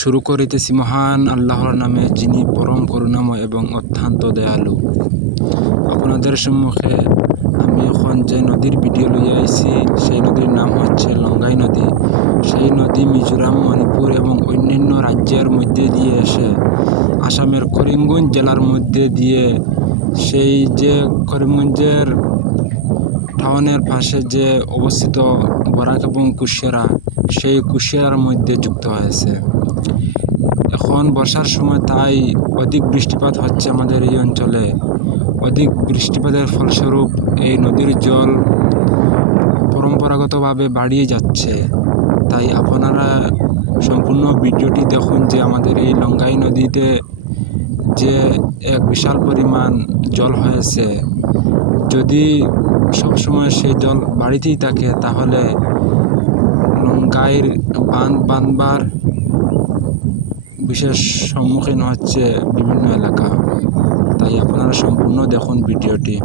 শুরু করিতেছি মহান আল্লাহর নামে, যিনি পরম করুণাময় এবং অত্যন্ত দয়ালু। আপনাদের সম্মুখে আমি এখন যে নদীর ভিডিও লইয়া আইছি, সেই নদীর নাম হচ্ছে লঙ্গাই নদী। সেই নদী মিজোরাম, মণিপুর এবং অন্যান্য রাজ্যের মধ্যে দিয়ে এসে আসামের করিমগঞ্জ জেলার মধ্যে দিয়ে, সেই যে করিমগঞ্জের টাউনের পাশে যে অবস্থিত বরাক এবং কুশিয়ারা, সেই কুশিয়ারার মধ্যে যুক্ত হয়েছে। এখন বর্ষার সময়, তাই অধিক বৃষ্টিপাত হচ্ছে আমাদের এই অঞ্চলে। অধিক বৃষ্টিপাতের ফলস্বরূপ এই নদীর জল পরম্পরাগতভাবে বাড়িয়ে যাচ্ছে। তাই আপনারা সম্পূর্ণ ভিডিওটি দেখুন যে আমাদের এই লঙ্গাই নদীতে যে এক বিশাল পরিমাণ জল হয়েছে। যদি সবসময় সেই জল বাড়িতেই থাকে, তাহলে লঙ্গাইয়ের বাঁধ বাঁধবার বিশেষ সম্মুখীন হচ্ছে বিভিন্ন এলাকা। তাই আপনারা সম্পূর্ণ দেখুন ভিডিওটি।